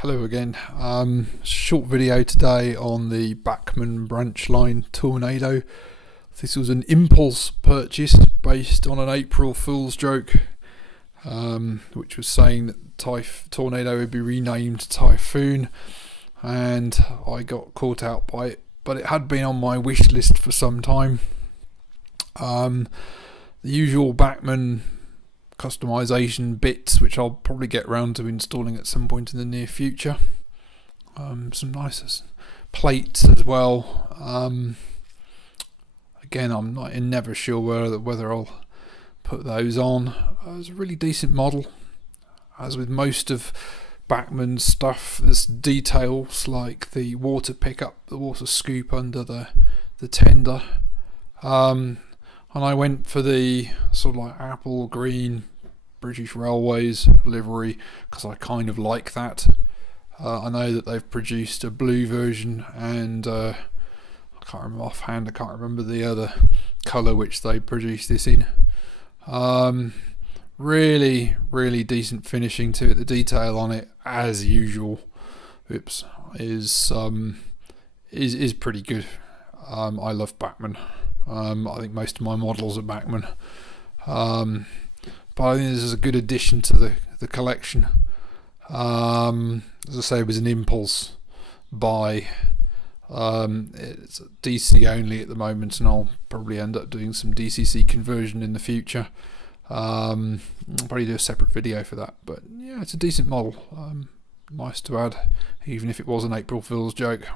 Hello again. Short video today on the Bachmann Branchline tornado. This was an impulse purchase based on an April Fool's joke, which was saying that tornado would be renamed Typhoon, and I got caught out by it. But it had been on my wish list for some time. The usual Bachmann customization bits, which I'll probably get around to installing at some point in the near future. Some nice plates as well. Again, I'm never sure whether I'll put those on. It's a really decent model. As with most of Bachmann's stuff, there's details like the water pickup, the water scoop under the tender. And I went for the sort of like apple green British Railways livery because I kind of like that. I know that they've produced a blue version, and I can't remember offhand, I can't remember the other colour which they produced this in. Really decent finishing to it. The detail on it, as usual, is pretty good. I love Bachmann. I think most of my models are Bachmann, but I think this is a good addition to the collection. As I say, it was an impulse buy. It's DC only at the moment, and I'll probably end up doing some DCC conversion in the future. I'll probably do a separate video for that, but yeah, it's a decent model. Nice to add, even if it was an April Fool's joke.